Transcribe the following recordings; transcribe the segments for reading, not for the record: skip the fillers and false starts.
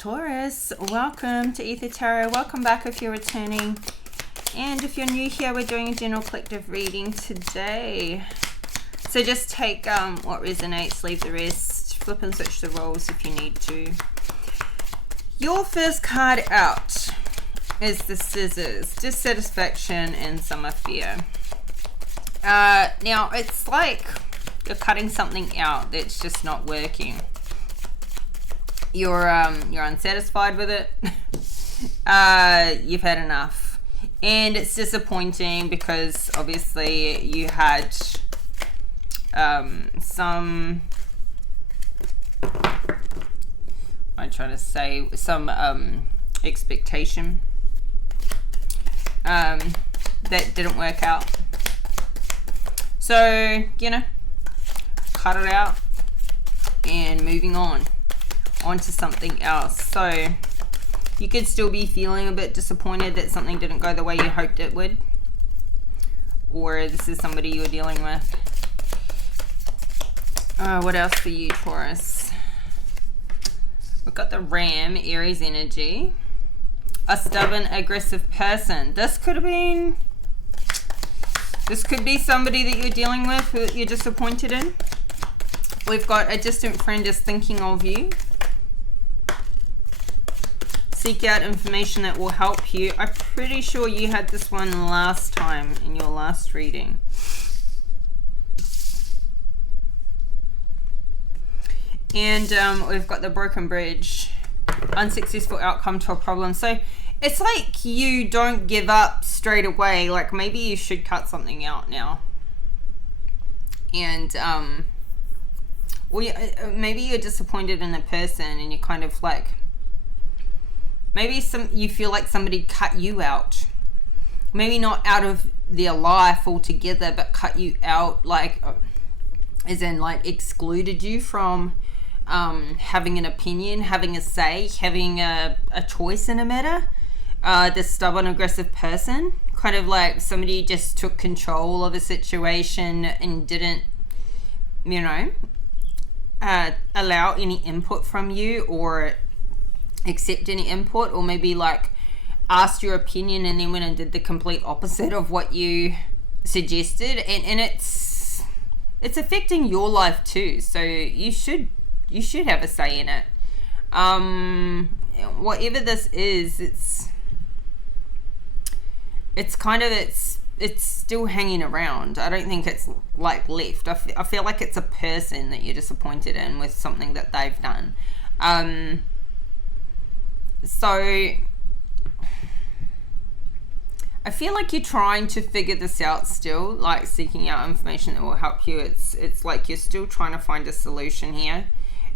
Taurus, welcome to Aether Tarot. Welcome back if you're returning. And if you're new here, we're doing a general collective reading today. So just take what resonates, leave the rest. Flip and switch the roles if you need to. Your first card out is the Scissors. Dissatisfaction and summer fear. Now, it's like you're cutting something out that's just not working. You're unsatisfied with it. You've had enough, and it's disappointing because obviously you had some expectation that didn't work out. So, cut it out and moving on to something else. So you could still be feeling a bit disappointed that something didn't go the way you hoped it would, or this is somebody you're dealing with. What else for you, Taurus? We've got the Ram, Aries energy. A stubborn, aggressive person. This could be somebody that you're dealing with who you're disappointed in. We've got a distant friend is thinking of you. Seek out information that will help you. I'm pretty sure you had this one last time in your last reading. And we've got the broken bridge. Unsuccessful outcome to a problem. So it's like you don't give up straight away. Like maybe you should cut something out now. And maybe you're disappointed in a person and you're kind of like, maybe you feel like somebody cut you out. Maybe not out of their life altogether, but cut you out, like, as in, like, excluded you from having an opinion, having a say, having a choice in a matter. This stubborn, aggressive person, kind of like somebody just took control of a situation and didn't, allow any input from you or accept any input, or maybe like asked your opinion and then went and did the complete opposite of what you suggested, and it's affecting your life too, so you should have a say in it. Whatever this is, it's still hanging around. I don't think it's like left. I feel like it's a person that you're disappointed in with something that they've done. So I feel like you're trying to figure this out still, like seeking out information that will help you. It's like you're still trying to find a solution here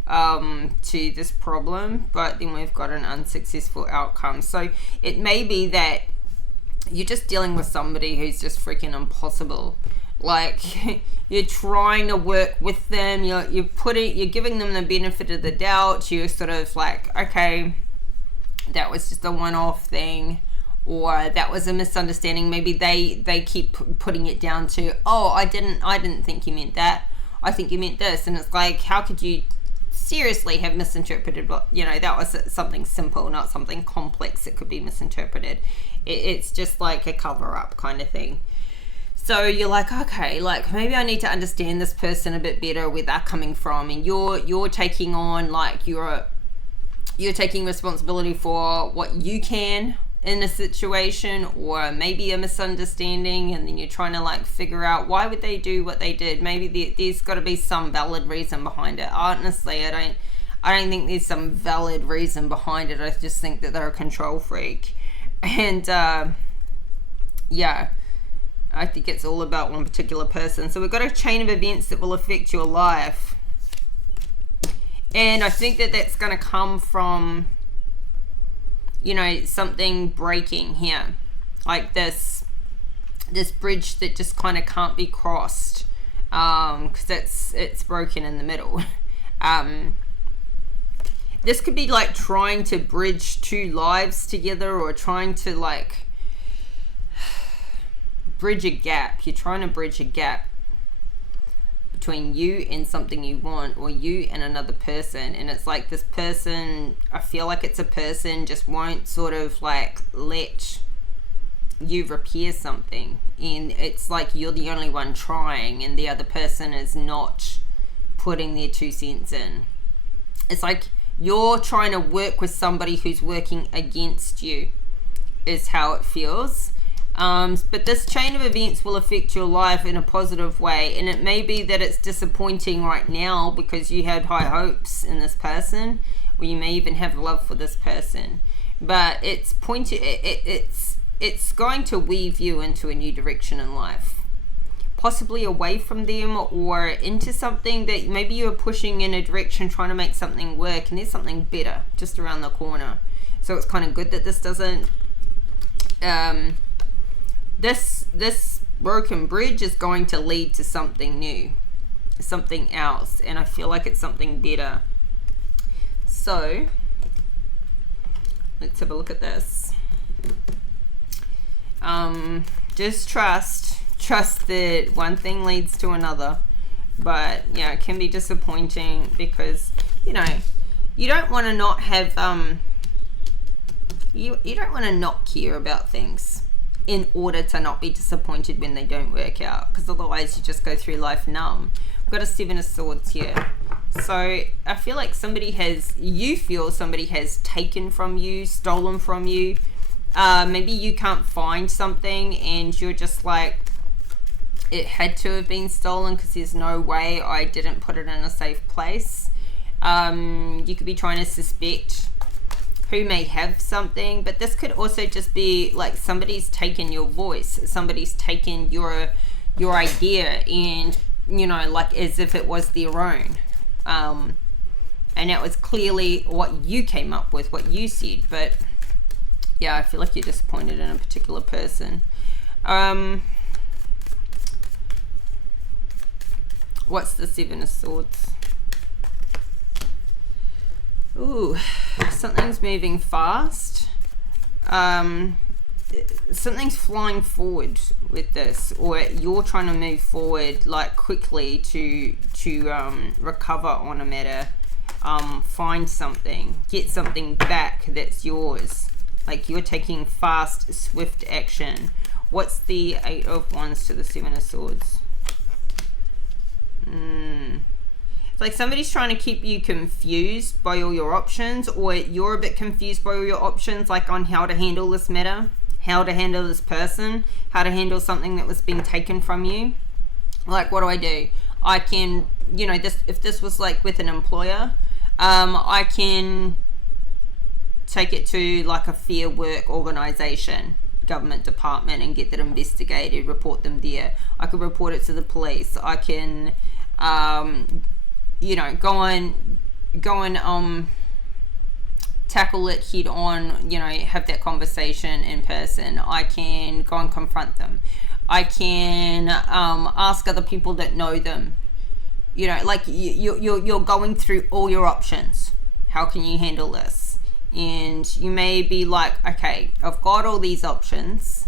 to this problem, but then we've got an unsuccessful outcome. So it may be that you're just dealing with somebody who's just freaking impossible. Like you're trying to work with them, you're giving them the benefit of the doubt. You're sort of like, okay, that was just a one-off thing, or that was a misunderstanding. Maybe they keep putting it down to, oh, I didn't think you meant that, I think you meant this. And it's like, how could you seriously have misinterpreted what, that was something simple, not something complex that could be misinterpreted. It's just like a cover-up kind of thing. So you're like, okay, like maybe I need to understand this person a bit better, where they're coming from, and you're taking on, like, you're taking responsibility for what you can in a situation, or maybe a misunderstanding, and then you're trying to like figure out why would they do what they did. Maybe there's got to be some valid reason behind it. Honestly, I don't think there's some valid reason behind it. I just think that they're a control freak, and I think it's all about one particular person. So we've got a chain of events that will affect your life. And I think that that's going to come from, something breaking here. Like this bridge that just kind of can't be crossed, because it's broken in the middle. This could be like trying to bridge two lives together, or trying to like bridge a gap. You're trying to bridge a gap between you and something you want, or you and another person. And it's like this person, I feel like it's a person just won't sort of like let you repair something, and it's like you're the only one trying and the other person is not putting their 2 cents in. It's like you're trying to work with somebody who's working against you, is how it feels. But this chain of events will affect your life in a positive way, and it may be that it's disappointing right now because you had high hopes in this person, or you may even have love for this person, but it's it's going to weave you into a new direction in life, possibly away from them or into something that maybe you're pushing in a direction trying to make something work, and there's something better just around the corner. So it's kind of good that this doesn't this broken bridge is going to lead to something new, something else, and I feel like it's something better. So let's have a look at this. Just trust that one thing leads to another. But yeah, it can be disappointing because you don't want to not have you don't want to not care about things in order to not be disappointed when they don't work out, because otherwise you just go through life numb. I've got a 7 of Swords here. So I feel like somebody has taken from you, stolen from you. Maybe you can't find something and you're just like, it had to have been stolen because there's no way I didn't put it in a safe place. You could be trying to suspect who may have something, but this could also just be like somebody's taken your voice, somebody's taken your idea, and like as if it was their own, and that was clearly what you came up with, what you said. But yeah, I feel like you're disappointed in a particular person. What's the 7 of Swords? Ooh, something's moving fast. Something's flying forward with this, or you're trying to move forward like quickly to recover on a matter, find something, get something back that's yours. Like you're taking fast, swift action. What's the 8 of Wands to the 7 of Swords? It's like somebody's trying to keep you confused by all your options, or you're a bit confused by all your options, like on how to handle this matter, how to handle this person, how to handle something that was being taken from you. Like, what do? I can, if this was like with an employer, I can take it to like a fair work organization, government department, and get that investigated, report them there. I could report it to the police. I can go and tackle it head on, have that conversation in person. I can go and confront them. I can ask other people that know them. Like you're going through all your options. How can you handle this? And you may be like, okay, I've got all these options.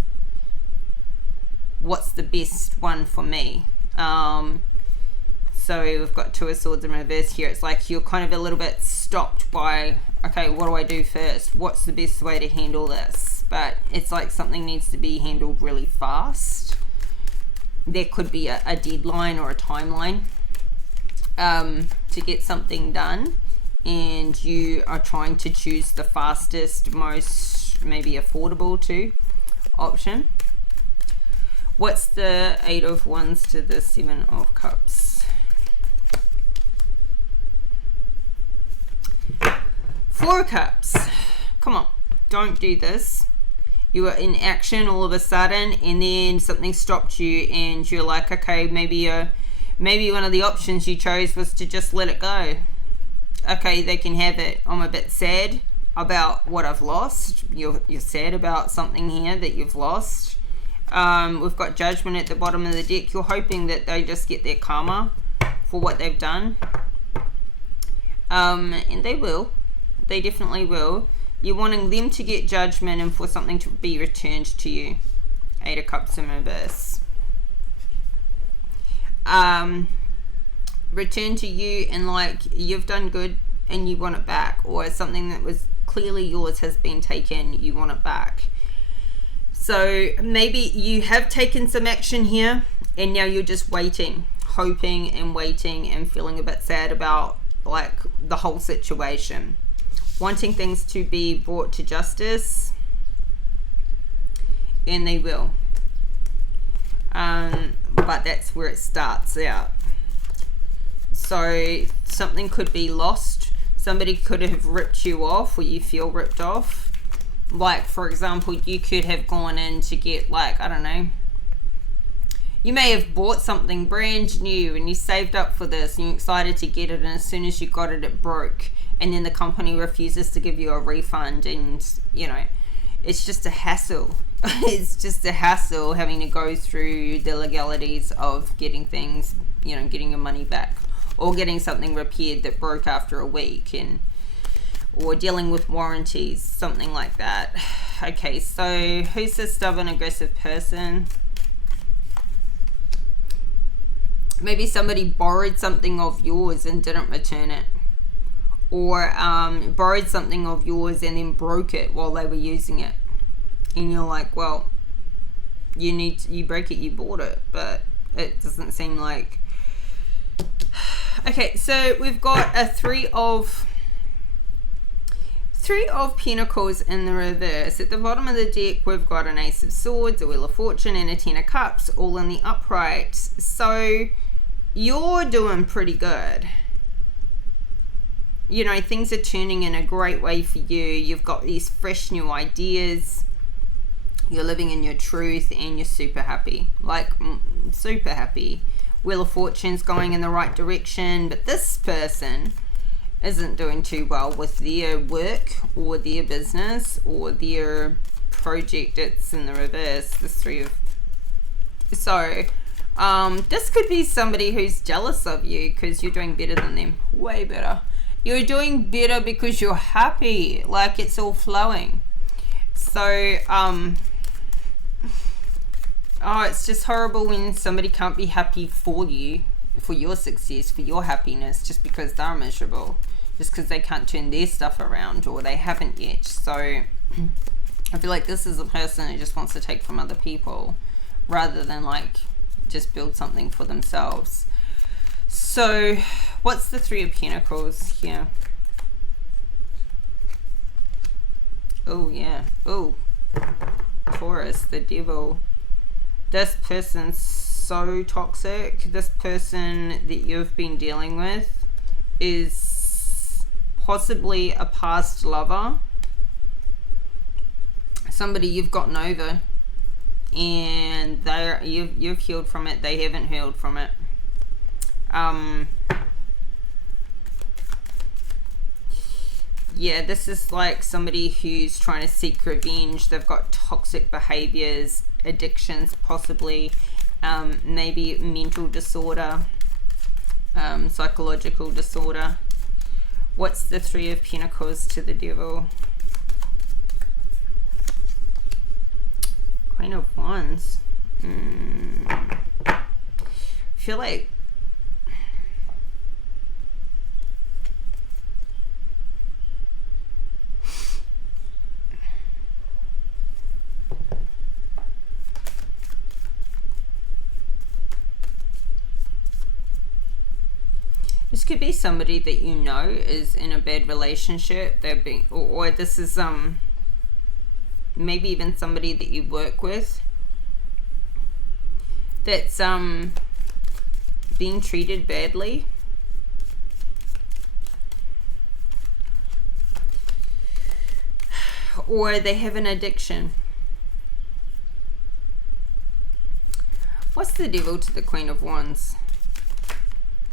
What's the best one for me? So we've got 2 of Swords in reverse here. It's like you're kind of a little bit stopped by, okay, what do I do first? What's the best way to handle this? But it's like something needs to be handled really fast. There could be a deadline or a timeline to get something done, and you are trying to choose the fastest, most maybe affordable to option. What's the 8 of Wands to the 7 of Cups? 4 of Cups. Come on, don't do this. You are in action all of a sudden, and then something stopped you, and you're like, okay, maybe one of the options you chose was to just let it go. Okay, they can have it. I'm a bit sad about what I've lost. You're sad about something here that you've lost. We've got Judgment at the bottom of the deck. You're hoping that they just get their karma for what they've done. And they will. They definitely will. You're wanting them to get judgment and for something to be returned to you. 8 of Cups in reverse. return to you, and like you've done good and you want it back, or something that was clearly yours has been taken, you want it back. So maybe you have taken some action here and now you're just waiting, hoping and waiting and feeling a bit sad about like the whole situation, wanting things to be brought to justice, and they will. But that's where it starts out. So something could be lost. Somebody could have ripped you off, or you feel ripped off. Like, for example, you could have gone in to get, like, I don't know, you may have bought something brand new and you saved up for this and you're excited to get it, and as soon as you got it, it broke, and then the company refuses to give you a refund, and you know, it's just a hassle. It's just a hassle having to go through the legalities of getting things, you know, getting your money back, or getting something repaired that broke after a week, and or dealing with warranties, something like that. Okay, so who's this stubborn, aggressive person? Maybe somebody borrowed something of yours and didn't return it, or borrowed something of yours and then broke it while they were using it, and you're like, well, you break it, you bought it, but it doesn't seem like. Okay, so we've got a three of Pentacles in the reverse. At the bottom of the deck, we've got an Ace of Swords, a Wheel of Fortune, and a Ten of Cups, all in the upright. So you're doing pretty good. You know, things are turning in a great way for you. You've got these fresh new ideas. You're living in your truth, and you're super happy. Like, super happy. Wheel of Fortune's going in the right direction, but this person isn't doing too well with their work or their business or their project. It's in the reverse, this three of. So this could be somebody who's jealous of you because you're doing better than them, way better. You're doing better because you're happy, like it's all flowing. So it's just horrible when somebody can't be happy for you, for your success, for your happiness, just because they're miserable, just because they can't turn their stuff around, or they haven't yet. So I feel like this is a person who just wants to take from other people rather than like just build something for themselves. So what's the Three of Pentacles here? Oh yeah. Oh, Taurus, the devil. This person's so toxic. This person that you've been dealing with is possibly a past lover. Somebody you've gotten over, and you've healed from it. They haven't healed from it. Yeah, this is like somebody who's trying to seek revenge. They've got toxic behaviors, addictions, possibly, maybe mental disorder, psychological disorder. What's the Three of Pentacles to the devil? Queen of Wands. I feel like this could be somebody that you know is in a bad relationship. They're being, or this is maybe even somebody that you work with that's being treated badly. Or they have an addiction. What's the devil to the Queen of Wands?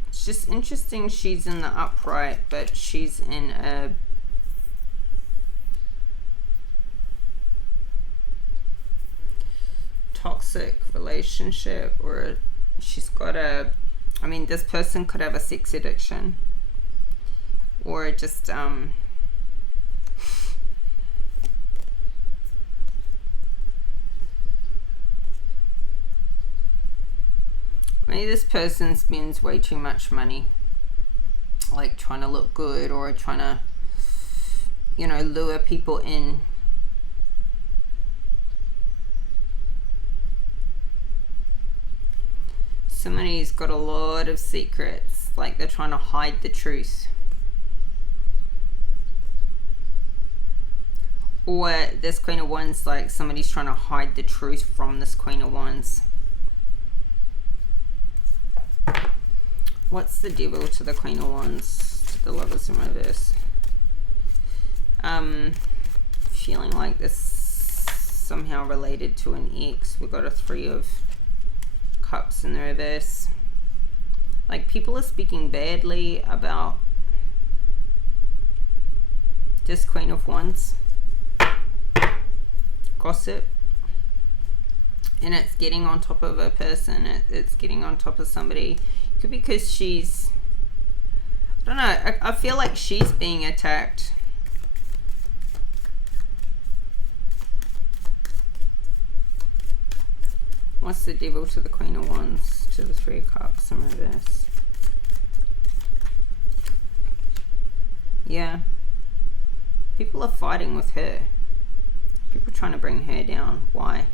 It's just interesting she's in the upright, but she's in a toxic relationship, or she's got a, I mean, this person could have a sex addiction, or just Maybe this person spends way too much money, like trying to look good or trying to, you know, lure people in. Somebody's got a lot of secrets, like they're trying to hide the truth. Or this Queen of Wands, like somebody's trying to hide the truth from this Queen of Wands. What's the Devil to the Queen of Wands, to the Lovers in reverse? Feeling like this somehow related to an ex. We've got a Three of Cups in the reverse. Like people are speaking badly about this Queen of Wands. Gossip. And it's getting on top of a person. It's getting on top of somebody. Could be because she's, I don't know, I feel like she's being attacked. What's the Devil to the Queen of Wands, to the Three of Cups in reverse? Yeah. People are fighting with her. People trying to bring her down. Why?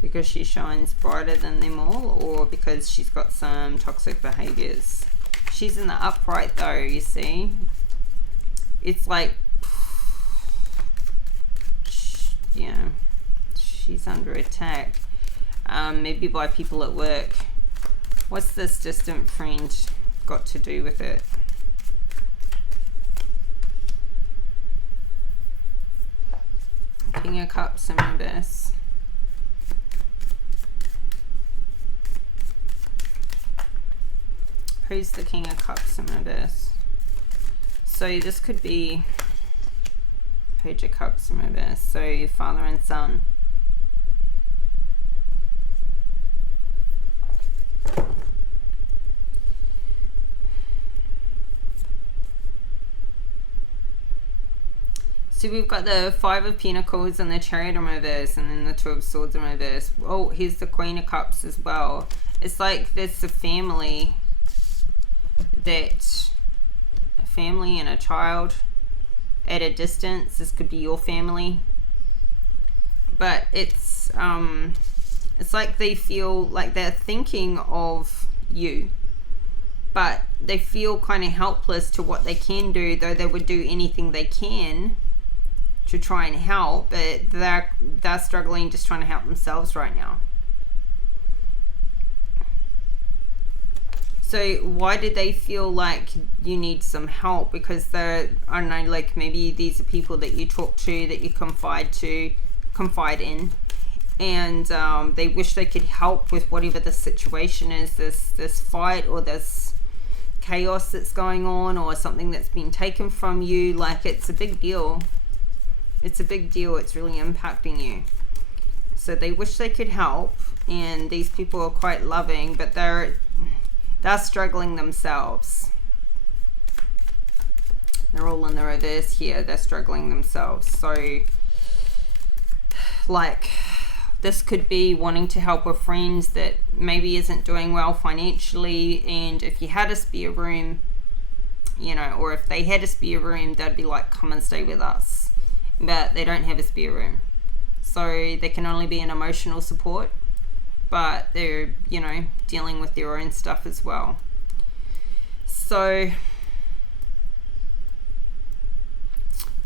Because she shines brighter than them all, or because she's got some toxic behaviors? She's in the upright though, you see. It's like, yeah, she's under attack. Maybe by people at work. What's this distant friend got to do with it? King of Cups in reverse. Who's the King of Cups in reverse? So this could be Page of Cups in reverse. So father and son. So we've got the Five of Pentacles and the Chariot in reverse, and then the Two of Swords in reverse. Oh, here's the Queen of Cups as well. It's like there's a family and a child at a distance. This could be your family. But it's like they feel like they're thinking of you, but they feel kind of helpless to what they can do, though they would do anything they can to try and help, but they're struggling, just trying to help themselves right now. So why do they feel like you need some help? Because they're, I don't know, like maybe these are people that you talk to, that you confide in, and they wish they could help with whatever the situation is, this fight or this chaos that's going on, or something that's been taken from you. Like it's a big deal. It's a big deal. It's really impacting you. So they wish they could help, and these people are quite loving, but they're struggling themselves. They're all in the reverse here. They're struggling themselves. So like this could be wanting to help a friend that maybe isn't doing well financially, and if you had a spare room, you know, or if they had a spare room, they'd be like, come and stay with us. But they don't have a spare room, so they can only be an emotional support, but they're, you know, dealing with their own stuff as well. So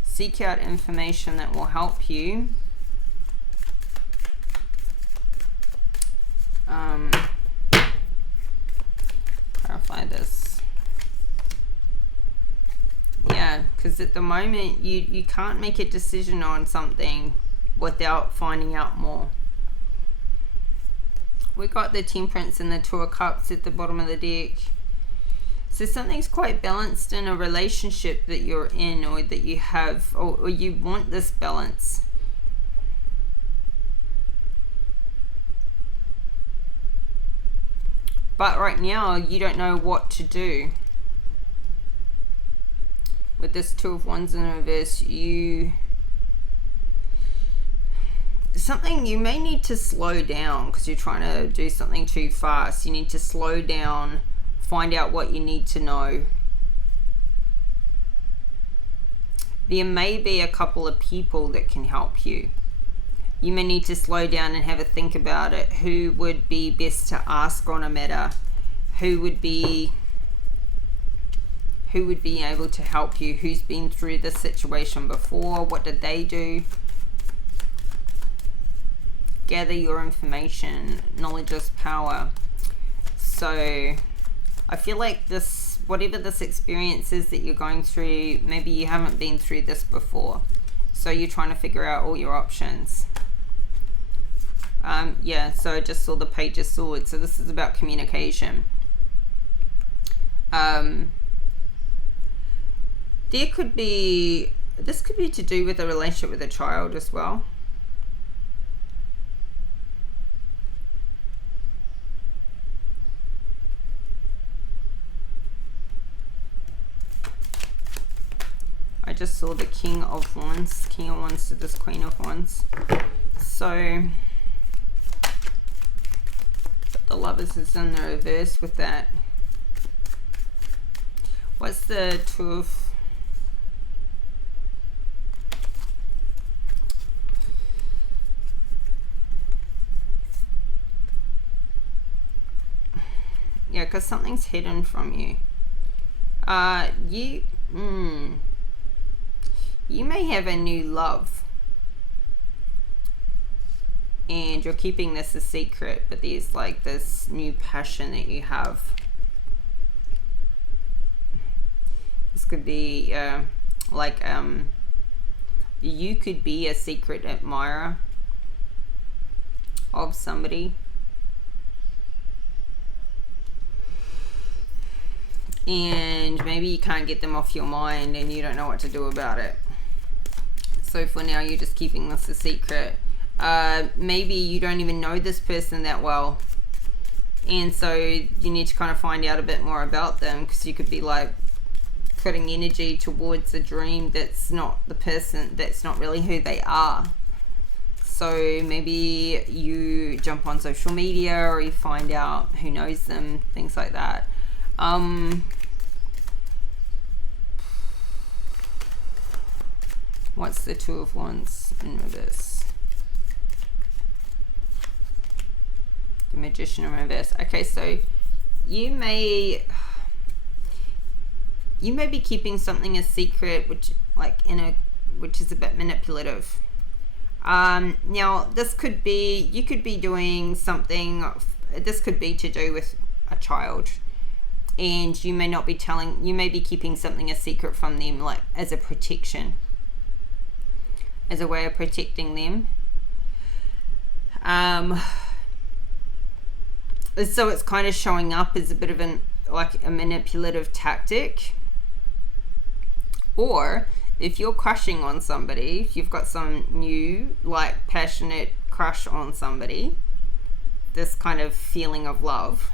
seek out information that will help you. Clarify this. Yeah, because at the moment you can't make a decision on something without finding out more. We got the Temperance and the Two of Cups at the bottom of the deck. So something's quite balanced in a relationship that you're in, or that you have, or you want this balance. But right now you don't know what to do. With this Two of Wands in reverse, you something you may need to slow down because you're trying to do something too fast. You need to slow down, find out what you need to know. There may be a couple of people that can help you. You may need to slow down and have a think about it. Who would be best to ask on a matter? Who would be able to help you? Who's been through this situation before? What did they do? Gather your information. Knowledge is power. So I feel like this, whatever this experience is that you're going through, maybe you haven't been through this before. So you're trying to figure out all your options. Yeah, so I just saw the Page of Swords. So this is about communication. There could be, this could be to do with a relationship with a child as well. I just saw the King of Wands to this Queen of Wands. So the Lovers is in the reverse with that. What's the Two of... Yeah, because something's hidden from you. You may have a new love. And you're keeping this a secret, but there's like this new passion that you have. This could be you could be a secret admirer of somebody. And maybe you can't get them off your mind and you don't know what to do about it. So for now, you're just keeping this a secret. Maybe you don't even know this person that well. And so you need to kind of find out a bit more about them, because you could be like putting energy towards a dream that's not the person, that's not really who they are. So maybe you jump on social media or you find out who knows them, things like that. What's the Two of Wands in reverse? The Magician in reverse. Okay, so you may be keeping something a secret, which is a bit manipulative. Now this could be, you could be doing something, this could be to do with a child, and you may not be telling, you may be keeping something a secret from them, like as a protection, as a way of protecting them. So it's kind of showing up as a bit of a manipulative tactic. Or if you're crushing on somebody, if you've got some new passionate crush on somebody, this kind of feeling of love,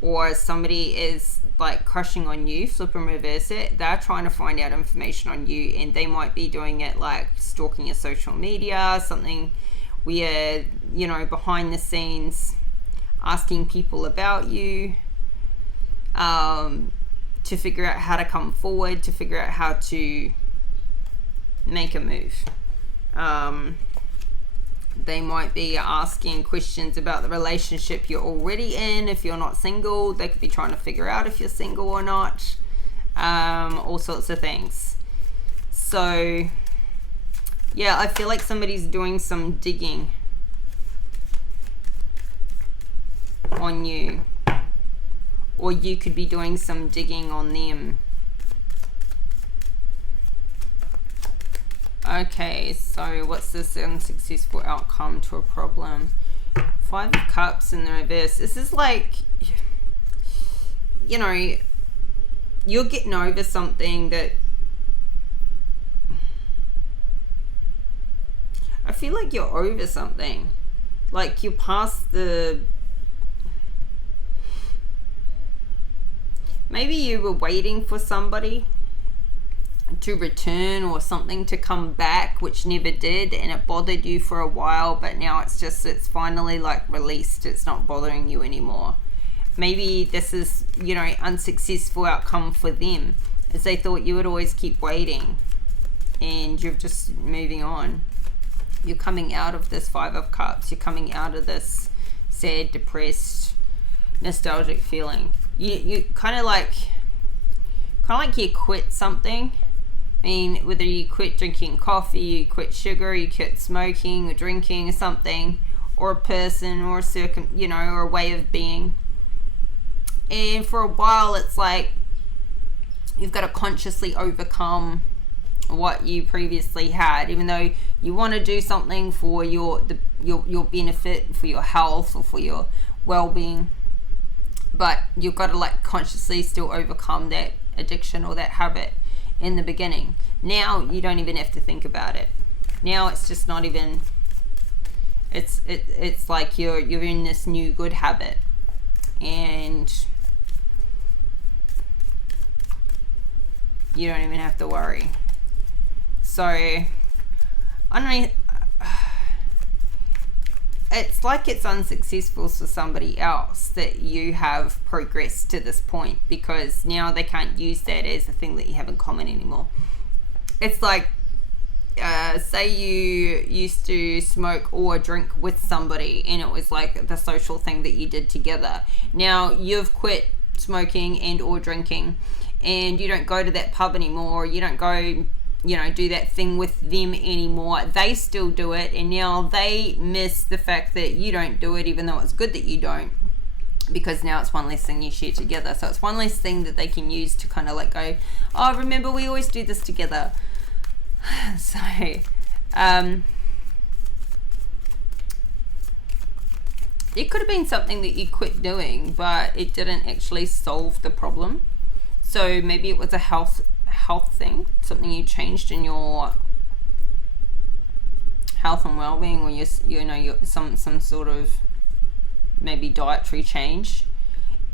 or somebody is crushing on you, flip and reverse it, they're trying to find out information on you, and they might be doing it stalking your social media, something weird, behind the scenes, asking people about you, to figure out how to come forward, to figure out how to make a move. They might be asking questions about the relationship you're already in. If you're not single, they could be trying to figure out if you're single or not. All sorts of things. So yeah, I feel like somebody's doing some digging on you, or you could be doing some digging on them. Okay, so what's this unsuccessful outcome to a problem? Five of Cups in the reverse. This is you're getting over something that, I feel like you're over something. You're past the, maybe you were waiting for somebody to return or something to come back, which never did, and it bothered you for a while, but now it's finally like released. It's not bothering you anymore. Maybe this is, you know, unsuccessful outcome for them, as they thought you would always keep waiting, and you're just moving on. You're coming out of this Five of Cups. You're coming out of this sad, depressed, nostalgic feeling. You kind of like you quit something. I mean, whether you quit drinking coffee, you quit sugar, you quit smoking or drinking or something, or a person, or or a way of being. And for a while, it's like you've got to consciously overcome what you previously had, even though you want to do something for your benefit, for your health, or for your well-being. But you've got to like consciously still overcome that addiction or that habit in the beginning. Now you don't even have to think about it. Now it's just not even, it's like you're in this new good habit, and you don't even have to worry. So I don't know, it's like it's unsuccessful for somebody else that you have progressed to this point, because now they can't use that as a thing that you have in common anymore. It's like, say you used to smoke or drink with somebody, and it was like the social thing that you did together. Now you've quit smoking and or drinking, and you don't go to that pub anymore. You don't go, do that thing with them anymore. They still do it, and now they miss the fact that you don't do it, even though it's good that you don't, because now it's one less thing you share together. So it's one less thing that they can use to kind of like go, oh, remember we always do this together. So it could have been something that you quit doing, but it didn't actually solve the problem. So maybe it was a health thing, something you changed in your health and well-being, or some sort of maybe dietary change,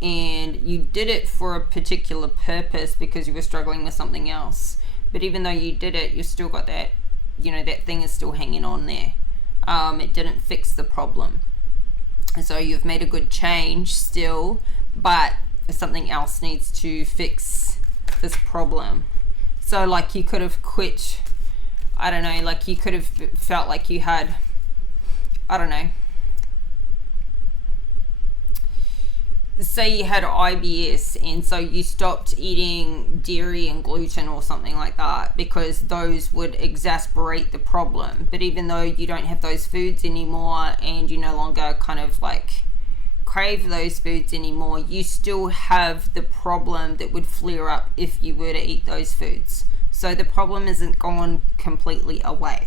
and you did it for a particular purpose because you were struggling with something else. But even though you did it, you still got that, that thing is still hanging on there. It didn't fix the problem. So you've made a good change still, but something else needs to fix this problem. So like you could have quit, I don't know, like you could have felt like you had, I don't know, say you had IBS, and so you stopped eating dairy and gluten or something like that, because those would exacerbate the problem. But even though you don't have those foods anymore, and you no longer kind of like crave those foods anymore, you still have the problem that would flare up if you were to eat those foods. So the problem isn't gone completely away,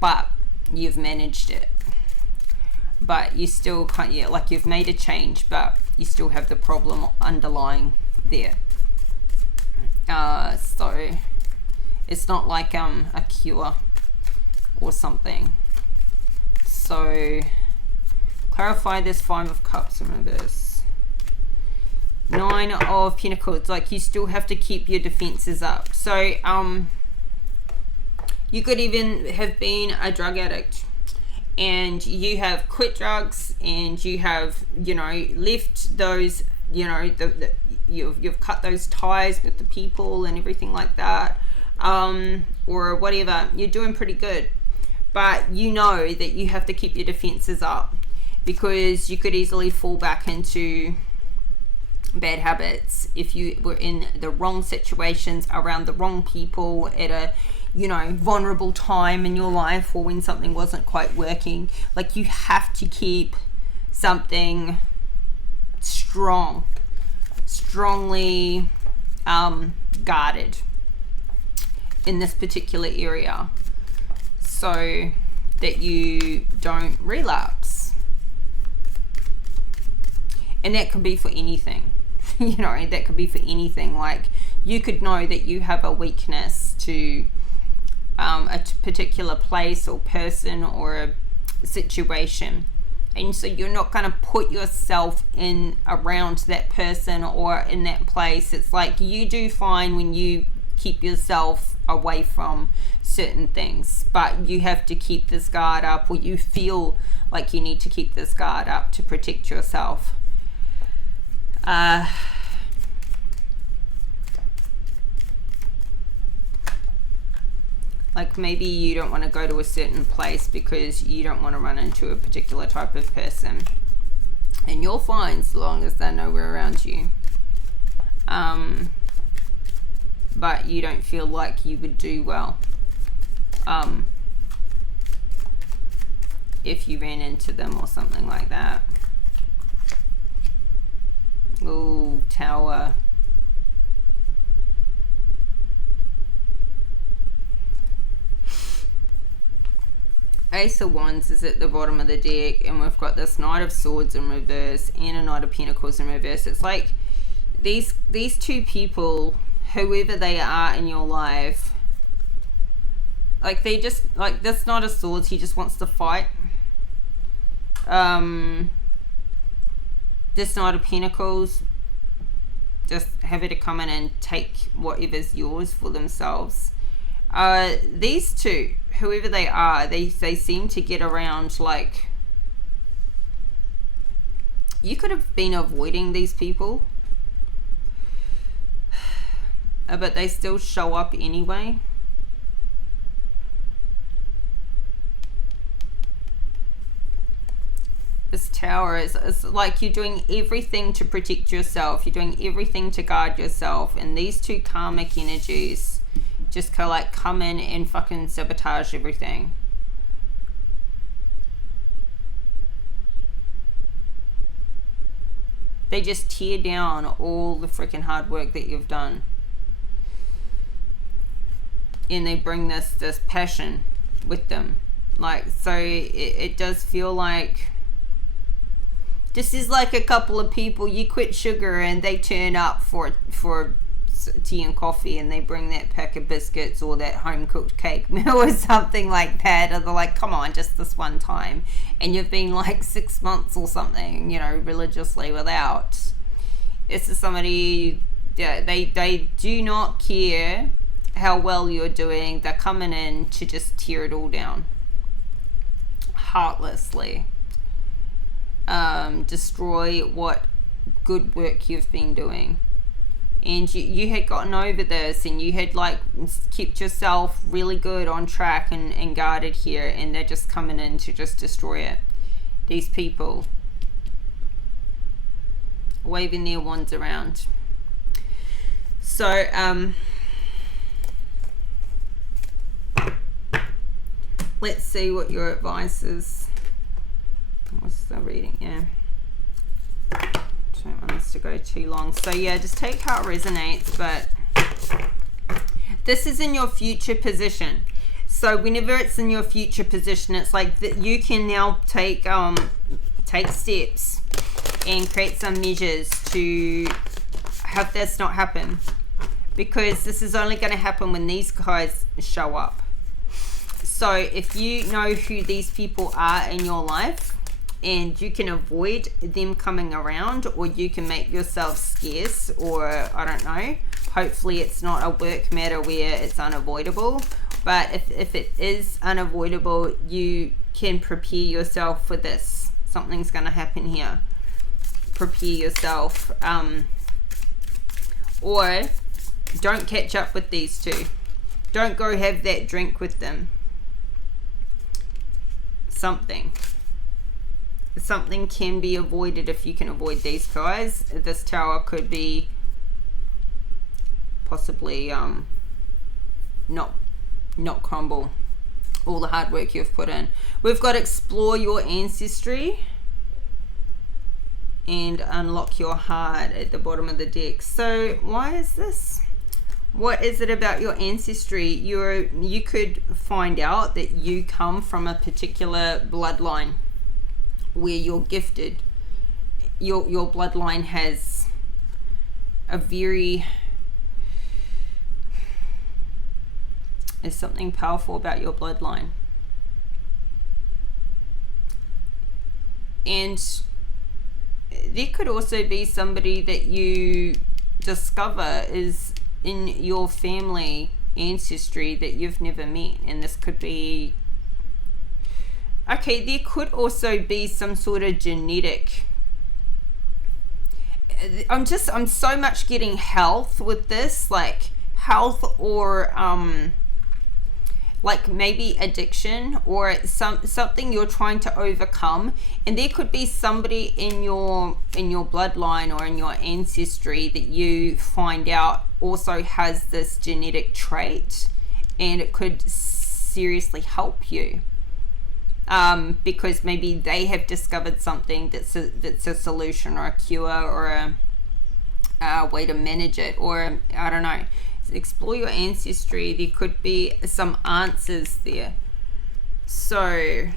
but you've managed it. But you still can't, like you've made a change, but you still have the problem underlying there. So it's not like a cure or something. So clarify this Five of Cups in reverse. Nine of Pentacles, like you still have to keep your defenses up. So you could even have been a drug addict, and you have quit drugs, and you have left those, you've cut those ties with the people and everything like that, or whatever. You're doing pretty good, but you know that you have to keep your defenses up, because you could easily fall back into bad habits if you were in the wrong situations around the wrong people at a vulnerable time in your life, or when something wasn't quite working. Like you have to keep something strongly guarded in this particular area, so that you don't relapse. And that could be for anything. That could be for anything. Like you could know that you have a weakness to a particular place or person or a situation, and so you're not going to put yourself in around that person or in that place. It's like you do fine when you keep yourself away from certain things, but you have to keep this guard up, or you feel like you need to keep this guard up to protect yourself. Like maybe you don't want to go to a certain place because you don't want to run into a particular type of person. And you're fine so long as they're nowhere around you. But you don't feel like you would do well if you ran into them or something like that. Ooh, Tower. Ace of Wands is at the bottom of the deck, and we've got this Knight of Swords in reverse and a Knight of Pentacles in reverse. It's like these two people, whoever they are in your life, like they just, like this Knight of Swords, he just wants to fight. This Knight of Pentacles, just happy to come in and take whatever's yours for themselves. These two, whoever they are, they seem to get around, like you could have been avoiding these people, but they still show up anyway. This Tower is like you're doing everything to protect yourself, you're doing everything to guard yourself, and these two karmic energies just kind of like come in and fucking sabotage everything. They just tear down all the freaking hard work that you've done. And they bring this passion with them. Like, so it does feel like this is like a couple of people, you quit sugar and they turn up for tea and coffee, and they bring that pack of biscuits or that home cooked cake meal or something like that, and they're like, come on, just this one time, and you've been like 6 months or something, you know, religiously without. This is somebody, yeah, they do not care how well you're doing. They're coming in to just tear it all down heartlessly, destroy what good work you've been doing. And you had gotten over this, and you had like kept yourself really good on track and guarded here, and they're just coming in to just destroy it. These people waving their wands around. So let's see what your advice is. What's the reading? Yeah, don't want this to go too long, so yeah, just take how it resonates. But this is in your future position, so whenever it's in your future position, it's like that you can now take steps and create some measures to have this not happen, because this is only going to happen when these guys show up. So if you know who these people are in your life, and you can avoid them coming around, or you can make yourself scarce, or I don't know, hopefully it's not a work matter where it's unavoidable, but if it is unavoidable, you can prepare yourself for this. Something's going to happen here. Prepare yourself, or don't catch up with these two. Don't go have that drink with them. Something can be avoided if you can avoid these guys. This Tower could be possibly not crumble all the hard work you've put in. We've got explore your ancestry and unlock your heart at the bottom of the deck. So why is this? What is it about your ancestry? You could find out that you come from a particular bloodline where you're gifted. Your bloodline has a very, there's something powerful about your bloodline. And there could also be somebody that you discover is in your family ancestry that you've never met. And this could be, okay, there could also be some sort of genetic, I'm so much getting health with this, like health, or like maybe addiction, or something you're trying to overcome. And there could be somebody in your bloodline or in your ancestry that you find out also has this genetic trait, and it could seriously help you, because maybe they have discovered something that's a solution or a cure or a way to manage it, or I don't know. Explore your ancestry. There could be some answers there. So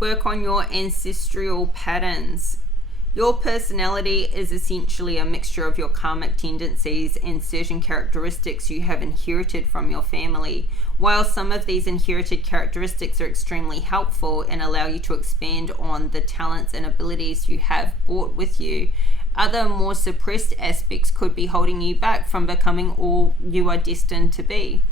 work on your ancestral patterns. Your personality is essentially a mixture of your karmic tendencies and certain characteristics you have inherited from your family. While some of these inherited characteristics are extremely helpful and allow you to expand on the talents and abilities you have brought with you, other more suppressed aspects could be holding you back from becoming all you are destined to be.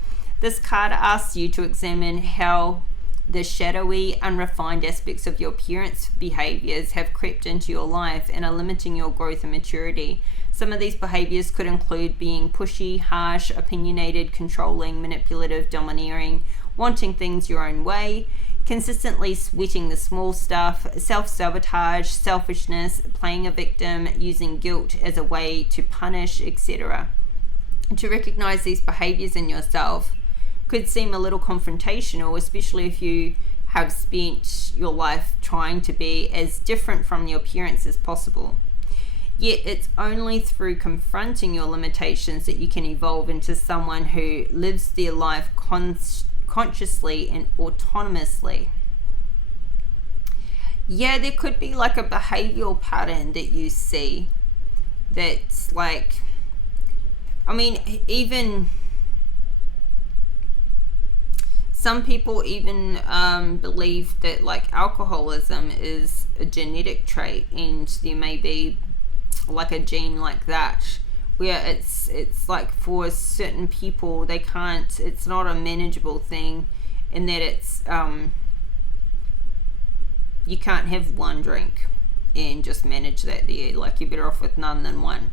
This card asks you to examine how the shadowy, unrefined aspects of your parents' behaviors have crept into your life and are limiting your growth and maturity. Some of these behaviors could include being pushy, harsh, opinionated, controlling, manipulative, domineering, wanting things your own way, consistently sweating the small stuff, self-sabotage, selfishness, playing a victim, using guilt as a way to punish, etc. To recognize these behaviors in yourself could seem a little confrontational, especially if you have spent your life trying to be as different from your parents as possible. Yet it's only through confronting your limitations that you can evolve into someone who lives their life consciously and autonomously. Yeah, there could be like a behavioral pattern that you see that's like, I mean, even some people even believe that like alcoholism is a genetic trait, and there may be like a gene like that where it's like for certain people they can't, it's not a manageable thing, in that it's you can't have one drink and just manage that there. Like, you're better off with none than one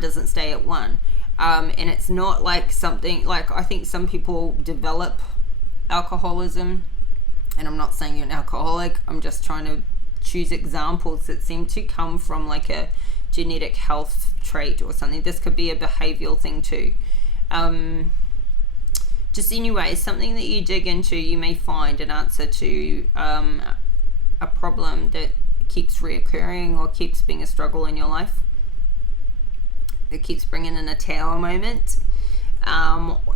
doesn't stay at one. And it's not like something like, I think some people develop alcoholism, and I'm not saying you're an alcoholic, I'm just trying to choose examples that seem to come from like a genetic health trait or something. This could be a behavioral thing too. Just anyway, something that you dig into, you may find an answer to a problem that keeps reoccurring or keeps being a struggle in your life. It keeps bringing in a tower moment.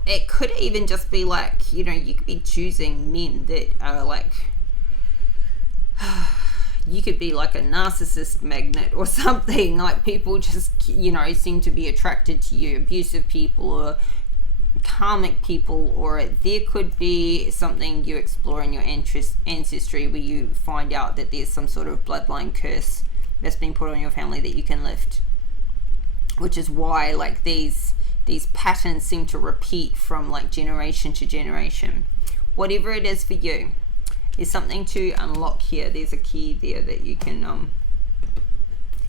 It could even just be like, you know, you could be choosing men that are like, you could be like a narcissist magnet or something. Like, people just, you know, seem to be attracted to you, abusive people or karmic people, or there could be something you explore in your ancestry where you find out that there's some sort of bloodline curse that's been put on your family that you can lift, which is why like these patterns seem to repeat from like generation to generation. Whatever it is for you, there's something to unlock here. There's a key there that you can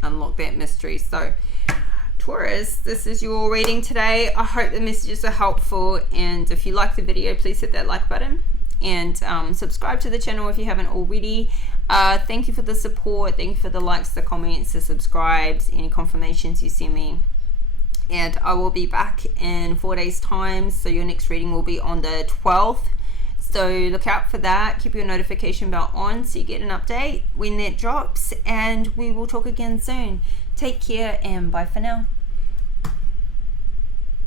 unlock that mystery. So Taurus, this is your reading today. I hope the messages are helpful, and if you like the video, please hit that like button and subscribe to the channel if you haven't already. Thank you for the support. Thank you for the likes, the comments, the subscribes, any confirmations you send me. And I will be back in 4 days time, so your next reading will be on the 12th. So look out for that. Keep your notification bell on so you get an update when that drops, and we will talk again soon. Take care and bye for now.